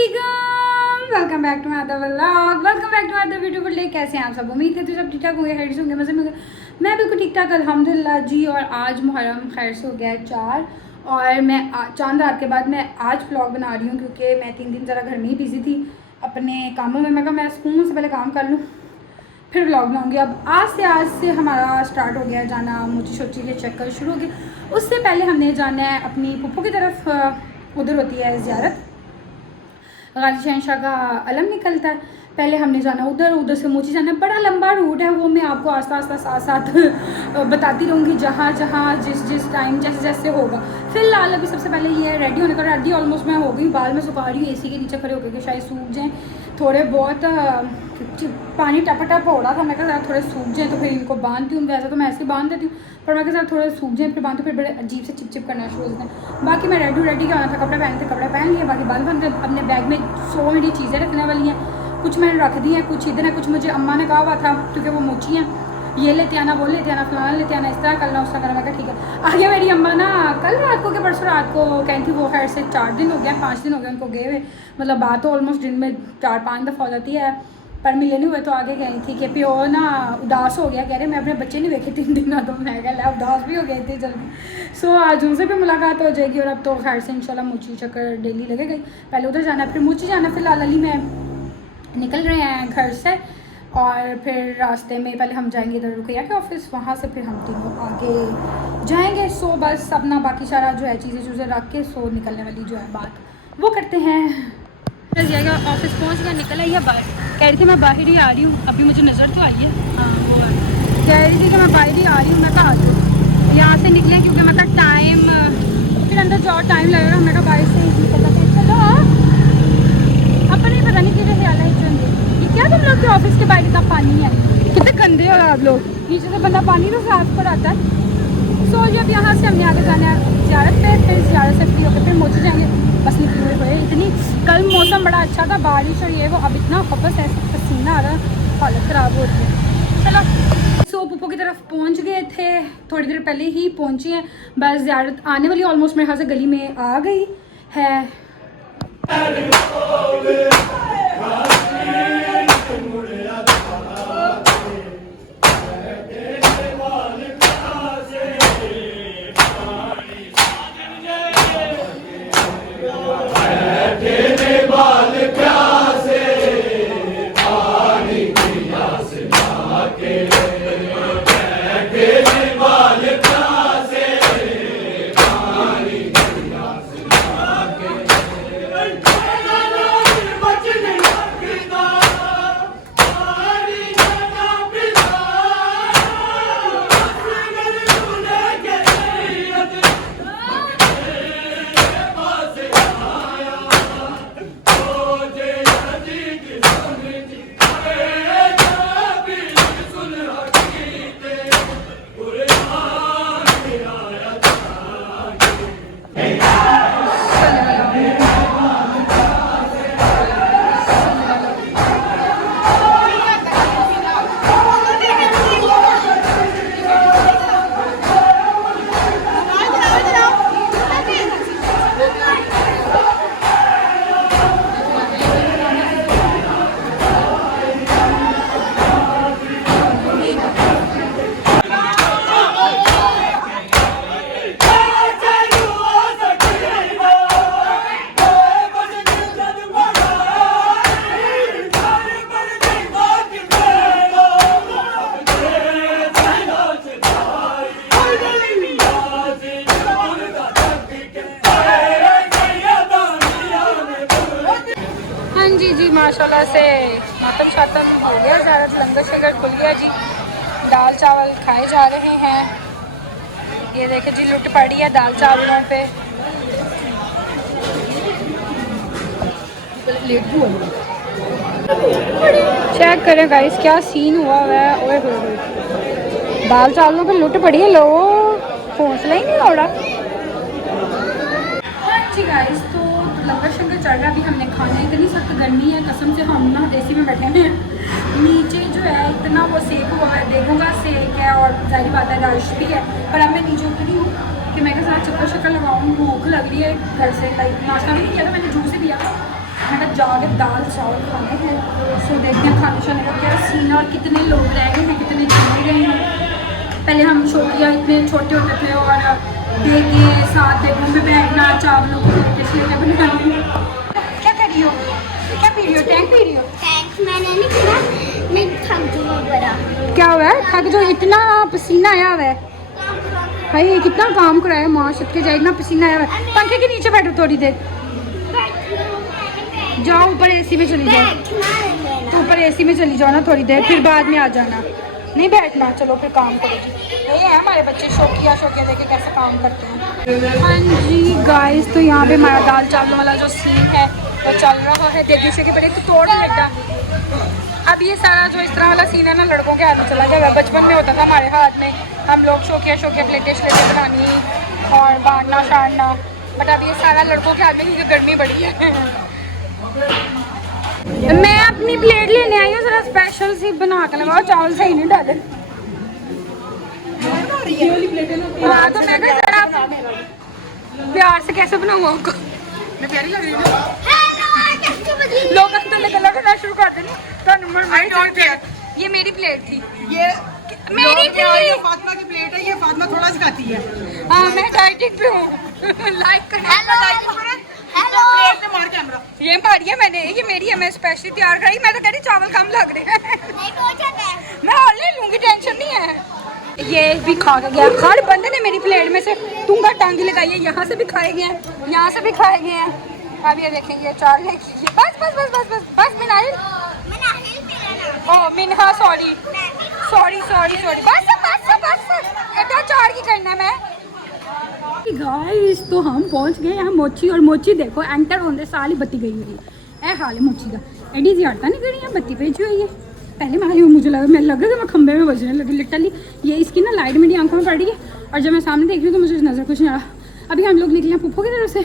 अस्सलामुअलैकुम, welcome back to my other vlog, welcome back to my other beautiful day. कैसे हैं आप सब? उम्मीद है तो सब ठीक ठाक होंगे, खैर से होंगे, मज़े में होंगे। मैं बिल्कुल ठीक ठाक अल्हम्दुलिल्लाह जी। और आज मुहर्रम खैर से हो गया है 4 और मैं चांद रात के बाद मैं आज व्लॉग बना रही हूँ क्योंकि मैं 3 दिन ज़रा घर में ही बिज़ी थी अपने कामों में। मैं कहा मैं सुकून से पहले काम कर लूँ फिर व्लॉग बनाऊँगी। अब आज से हमारा स्टार्ट हो गया जाना मोची शोची के चक्कर शुरू हो गए। उससे पहले हमने जाना है अपनी पुप्पो की तरफ, उधर होती है ज़ियारत, गाजी शहनशाह का अलम निकलता है। पहले हमने जाना उधर से मोची जाना, बड़ा लंबा रूट है वो, मैं आपको आस्ता साथ साथ बताती रहूँगी जहाँ जहाँ जिस टाइम जैसे जैसे होगा। फिलहाल अभी सबसे पहले ये रेडी होने का, रेडी ऑलमोस्ट मैं हो गई, बाल में सुखा रही हूँ एसी के नीचे खड़े होकर कि शायद सूख जाएँ थोड़े बहुत। पानी टप हो रहा था, मैं कहा थोड़े सूख जाएँ तो फिर इनको बांधती हूँ। वैसे तो मैं ऐसे बांध देती हूँ पर मैं कहा थोड़े सूख जाएँ फिर बांधती, फिर बड़े अजीब से चिप करना शुरू हो जाते हैं। बाकी मैं रेडी का आना था, कपड़े पहन लिए, बाकी बंद अपने बैग में 100 मेरी चीज़ें रखने वाली हैं। कुछ मैंने रख दी हैं, कुछ इधर है, कुछ मुझे अम्मा ने कहा हुआ था क्योंकि वो मोची हैं, ये लेते आना, वो लेते आना, फलाना लेते आना, इस तरह करना उस तरह करना। मैं कहा ठीक है। आगे मेरी अम्मा ना कल रात को के परसों रात को कहीं थी, वो खैर से 4 दिन हो गया 5 दिन हो गए उनको गए हुए, मतलब बात तो ऑलमोस्ट दिन में 4-5 दफ़ा हो जाती है पर मिले नहीं हुए। तो आगे गई थी कि प्यो ना उदास हो गया, कह रहे मैं अपने बच्चे नहीं देखे 3 दिन। तो मैं कह उदास भी हो गए थे जल्दी। सो आज उनसे भी मुलाकात हो जाएगी और अब तो खैर से इंशाल्लाह मोची चक्कर डेली लगेगा। पहले उधर जाना फिर मोची जाना। फिलहाल अली में निकल रहे हैं घर से और फिर रास्ते में पहले हम जाएंगे इधर रुकैया के ऑफिस, वहाँ से फिर हम तीनों आगे जाएंगे। सो बस अपना बाकी सारा जो है चीज़ें रख के सो निकलने वाली जो है बात वो करते हैं। जाएगा ऑफिस पहुँच गया, निकल आई है बाहर, कह रही थी मैं बाहर ही आ रही हूँ, अभी मुझे नज़र तो आई है। हाँ वो कह रही थी कि मैं बाहर ही आ रही हूँ। मैं कहा यहाँ से निकले क्योंकि मैं कहा टाइम फिर अंदर जाओ टाइम लगेगा। मैं कहा बाहर से निकलता था, चलो अपने पता नहीं किधर ख्याल है। ये क्या तुम लोग के ऑफिस के बाहर इतना पानी है, कितने गंदे हो आप लोग, नीचे से बंदा पानी तो साफ पर आता है। सो जब यहाँ से हमने आगे जाना है ज़ियारत पे, फिर ज़ियारत से फ्री होकर फिर मोची जाएंगे। बस निकले हुए इतनी, कल मौसम बड़ा अच्छा था, बारिश और ये वो, अब इतना खपस है, पसीना आ रहा है, हालत ख़राब हो रही है। चलो सो पुप्पो की तरफ पहुँच गए थे, थोड़ी देर पहले ही पहुँचे हैं। बस ज़ियारत आने वाली ऑलमोस्ट मेरे ख्याल से गली में आ गई है। माशाल्लाह से मातम हो गया, ज़्यादा लंगर शंगर खुल गया जी, दाल चावल खाए जा रहे हैं। ये देखें जी लुट पड़ी है दाल चावलों पे। चेक करें गाइस क्या सीन हुआ है, ओए होए दाल चावलों पे लुट पड़ी है, लोग हौसला ही नहीं हो रहा। हाँ जी गाइस तो लंगर शंकर चल रहा है, अभी हमने खाना, इतनी सख्त गर्मी है कसम से, हम ना एसी में बैठे हुए हैं, नीचे जो है इतना वो सेक हुआ है, देखो का सेक है और जाहिर बात है रश भी है। पर अब मैं नीचे उतरी हूँ कि मैं के साथ चक्कर लगाऊँ, भूख लग रही है घर से, लाइक नाश्ता भी नहीं किया था, मैंने जूस ही पिया था मैंने जाके दाल चावल खाने हैं। सो देखते हैं खाने शाने का क्या सीन और कितने लोग रह गए हैं, कितने चले गए हैं। पहले हम शौकिया इतने छोटे होते थे और देखे साथ देखो में बैठना, चावलों को बनाने। क्या कर रही हो, क्या पी रही हो, टैंक पी रही हो? थैंक्स, मैंने नहीं पीना, मैं थक गई बड़ा। क्या हुआ है, थक जो इतना पसीना आया हुआ है भाई, कितना काम कराया माशत के जाए, इतना पसीना आया हुआ है। पंखे के नीचे बैठो थोड़ी देर, जाओ ऊपर एसी में चली जाओ, तो ऊपर एसी में चली जाओ ना थोड़ी देर, फिर बाद में आ जाना। नहीं बैठना, चलो फिर काम करोगी। ये है हमारे बच्चे शौकिया देखे कैसे काम करते हैं। हाँ जी गाइस, तो यहाँ पे हमारा दाल चावल वाला जो सीन है वो चल रहा है। देखिए से कि पहले तो तोड़ लेता। अब ये सारा जो इस तरह वाला सीन है ना लड़कों के हाथ में चला गया। बचपन में होता था हमारे हाथ में, हम लोग शौकिया प्लेटें बनानी और बांटना शाड़ना, बट अब ये सारा लड़कों के हाथ में, क्योंकि गर्मी बड़ी है। मैं अपनी प्लेट लेने आई हूँ, जरा स्पेशल सी बना कर लगाओ, चावल सही नहीं डाले। हाँ तो मैं जरा प्यार से कैसे बनाऊंगा उनको, मैं प्यारी लग रही हूँ। लोग तो लगना शुरू कर देंगे। ये मेरी प्लेट थी, ये मेरी थी। ये फातिमा की प्लेट है, ये फातिमा थोड़ा सी खाती है। हाँ मैं डाइटिंग पे हूँ। लाइक करना। हेलो, मार कैमरा, ये मारी है मैंने, ये मेरी है, मैं स्पेशली तैयार कराई। मैं तो कह रही चावल कम लग रहे हैं। मैं और ले लूंगी, टेंशन नहीं है। ये भी खा के गया, हर बंदे ने मेरी प्लेट में से टूंगा टांगी लगाई है। यहाँ से भी खाए गए हैं, यहाँ से भी खाए गए हैं। अब ये देखेंगे चार लेगी। बस बस बस बस बस बस मिनाहिल, ओ Minha, sorry sorry sorry sorry, बस बस बस इतना चार की करना मैं। गाइस तो हम पहुंच गए यहाँ मोची, और मोची देखो एंटर होने साल ही बत्ती गई हुई है। ए हाल है मोची का, एडी सी हड़ता नहीं करी है, बत्ती भेजी हुई है। पहले मुझे लगा कि मैं खंबे में बजने लगी लिटरली। ये इसकी ना लाइट मेरी आंखों में पड़ रही है, और जब मैं सामने देख रही हूँ तो मुझे नज़र कुछ नहीं आ रहा। अभी हम लोग निकले हैं पुप्पो की तरफ से,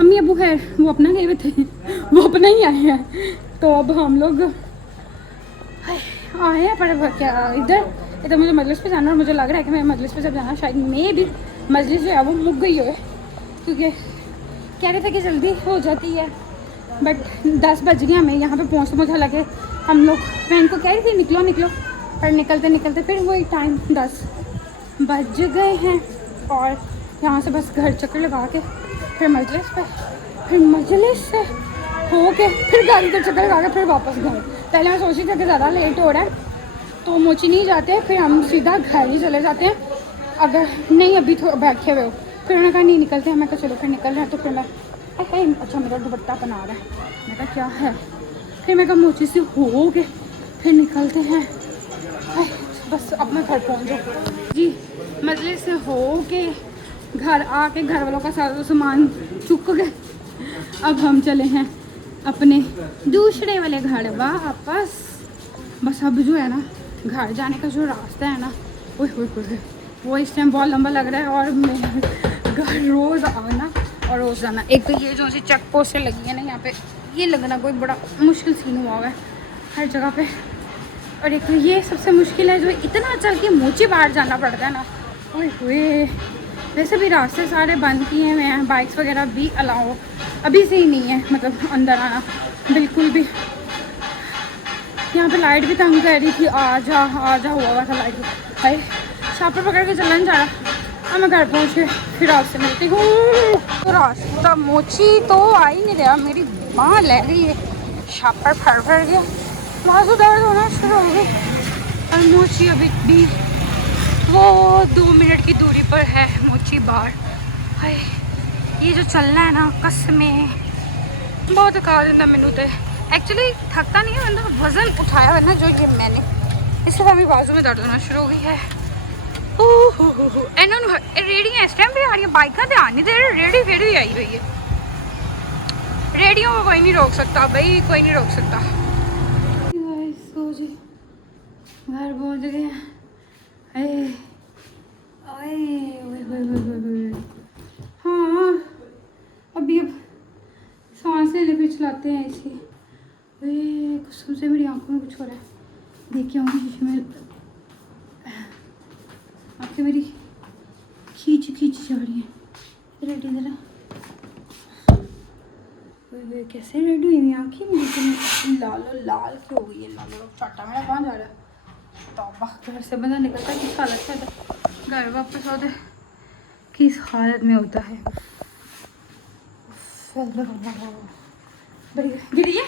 अम्मी अबू खैर वो अपना गए हुए थे, वो अपना ही आए हैं। तो अब हम लोग आए हैं पर क्या इधर मुझे मजलिस पे जाना, और मुझे लग रहा है कि मैं मजलिस पे जब जाना शायद मे भी मजलिस जो है वो मुक गई हो, क्योंकि कह रहे थे कि जल्दी हो जाती है, बट 10 बज गए हमें यहाँ पे पहुँचते। मुझे लगे हम लोग, मैं इनको कह रही थी निकलो निकलो, पर निकलते निकलते फिर वही टाइम 10 बज गए हैं। और यहाँ से बस घर चक्कर लगा के फिर मजलिस पे, फिर मजलिस से हो के फिर गाड़ी का चक्कर लगा के फिर वापस घर। पहले मैं सोच रही थी कि ज़्यादा लेट हो रहा है तो मोची नहीं जाते, फिर हम सीधा घर ही चले जाते हैं, अगर नहीं अभी थोड़ा बैठे हुए हो। फिर उन्होंने कहा नहीं निकलते हैं, मैं कहा चलो फिर निकल रहे हैं। तो फिर मैं अच्छा मेरा दुपट्टा बना रहा है, मैं कहा क्या है, फिर मैं कहा मोची से हो के फिर निकलते हैं। बस अब मैं घर पहुँच जाऊँ जी। मजलिस से हो के घर आके घर वालों का सारा सामान चुक गए। अब हम चले हैं अपने दूसरे वाले घर वापस। बस अब जो है ना घर जाने का जो रास्ता है ना वो इस टाइम बहुत लंबा लग रहा है, और मेरा घर रोज़ आना और रोज़ जाना। एक तो ये जो सी चेक पोस्ट लगी है ना यहाँ पे, ये लगना कोई बड़ा मुश्किल सीन हुआ है हर जगह पे। और एक तो ये सबसे मुश्किल है जो इतना चल के मोची बाहर जाना पड़ता है ना, ओए वैसे भी रास्ते सारे बंद किए हुए हैं, बाइक्स वगैरह भी अलाउ अभी से ही नहीं है, मतलब अंदर आना बिल्कुल भी। यहाँ पे लाइट भी तंग कर रही थी, आ जा हुआ था लाइट। भाई छापर पकड़ के चलना नहीं जा रहा। अब मैं घर पहुँच के फिर आपसे मिलती हूँ। तो रास्ता मोची तो आ ही नहीं रहा, मेरी माँ ले रही है, छापर फड़ गया, बाजू दर्द होना शुरू हो गई। और मोची अभी भी वो 2 मिनट की दूरी पर है मोची बार। हाय ये जो चलना है ना कसमें बहुत थका देता मैनू तो। एक्चुअली थकता नहीं है, मतलब वज़न उठाया है ना जो ये मैंने, इसलिए हमें बाजू में दर्द होना शुरू हो गई है। रेडियाँ इस टाइम भी आ रही है, बाइक तो आने दे रही, रेडी फिर भी आई हुई है। रेडियो को कोई नहीं रोक सकता भाई, कोई नहीं रोक सकता। घर पहुँच गए। हाँ अभी अब सांस लेने पे चलाते हैं ऐसे। कसम से मेरी आंखों में कुछ हो रहा है, देख के आऊँगी शीशे में। आंखें मेरी खींच जा रही हैं, रेडी ज़रा। ओए कैसे रेडी हुई हैं आँखें मेरी लाल लाल क्यों हो गई है लाल चाटा मेरा कहाँ जा रहा है तौबा घर से बंदा निकलता किस हालत में होता है घर वापस होते किस हालत में होता है बड़ी गिरी है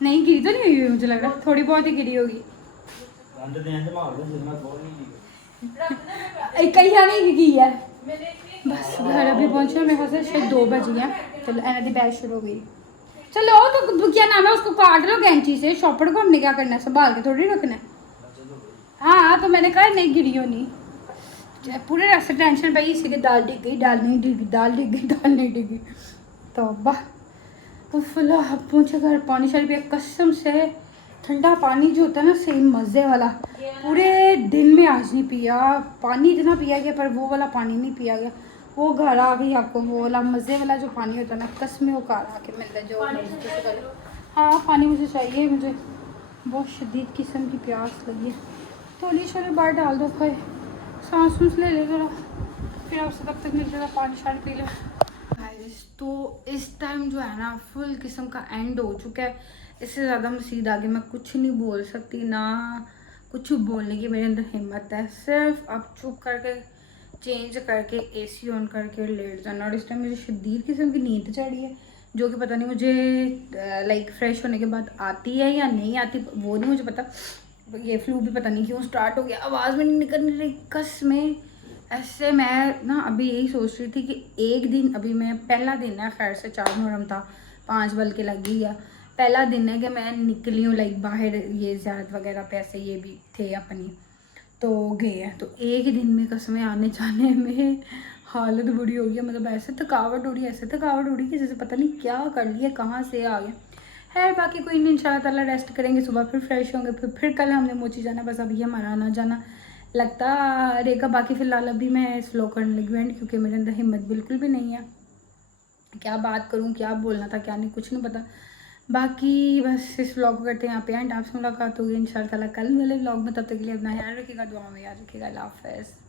नहीं गिरी तो नहीं हुई मुझे लग रहा थोड़ी बहुत ही गिरी होगी कहीं नहीं की है बस घर अभी पहुंचे मेरे ख्याल से शायद 2 बज गए चलो एना दी बैच शुरू हो गई चलो तो क्या नाम है उसको काट लो कैंची से शॉपर को हमने क्या करना है संभाल के थोड़ी रखना है हाँ तो मैंने कहा नहीं गिरी होनी पूरे रास्ते टेंशन पाई इसी के दाल डिग गई दाल नहीं डिगी दाल डिग गई दाल नहीं डिगी तो फुला पहुँचे घर पानी शानी पिया कसम से ठंडा पानी जो होता है ना सेम मज़े वाला पूरे दिन में आज नहीं पिया पानी इतना पिया गया पर वो वाला पानी नहीं पिया गया वो घर आ गई आपको वो वाला मज़े वाला जो पानी होता है ना कसम वो घर आके मिलता है जो हाँ पानी मुझे चाहिए मुझे बहुत शदीद किस्म की प्यास लगी है थोड़ी छोले बाहर डाल दो खाए सांस वूस ले ले जरा फिर आपसे तब तक मिल जाएगा पानी शानी पी ले तो इस टाइम जो है ना फुल किस्म का एंड हो चुका है इससे ज़्यादा मसीद आगे मैं कुछ नहीं बोल सकती ना कुछ बोलने की मेरे अंदर हिम्मत है सिर्फ अब चुप करके चेंज करके एसी ऑन करके लेट जाना और इस टाइम मुझे शदीद किस्म की नींद चढ़ी है जो कि पता नहीं मुझे लाइक फ्रेश होने के बाद आती है या नहीं आती वो नहीं मुझे पता ये फ्लू भी पता नहीं क्यों स्टार्ट हो गया आवाज़ में नहीं निकल रही कस में ऐसे मैं ना अभी यही सोच रही थी कि एक दिन अभी मैं पहला दिन है खैर से 4 मुहर्रम था 5 बल के लग ही गया पहला दिन है कि मैं निकली हूँ लाइक बाहर ये ज़ियारत वगैरह पे ऐसे ये भी थे अपनी तो गए हैं तो एक दिन में कसमें आने जाने में हालत बुरी हो गई मतलब ऐसे थकावट हो रही कि जैसे पता नहीं क्या कर लिया कहाँ से आ गया है बाकी कोई नहीं इंशाल्लाह ताला रेस्ट करेंगे सुबह फिर फ्रेश होंगे फिर कल हमने मोची जाना बस अभी हमारा आना जाना लगता रहेगा बाकी फ़िलहाल अभी मैं स्लो करने लगी हूँ क्योंकि मेरे अंदर हिम्मत बिल्कुल भी नहीं है क्या बात करूँ क्या बोलना था क्या नहीं कुछ नहीं पता बाकी बस इस व्लॉग को करते हैं यहाँ पे एंड आपसे मुलाकात होगी इंशाल्लाह ताला कल वाले व्लॉग में तब तक के लिए अपना ख्याल रखिएगा दुआ में याद रखिएगा अल्लाह हाफ़िज़।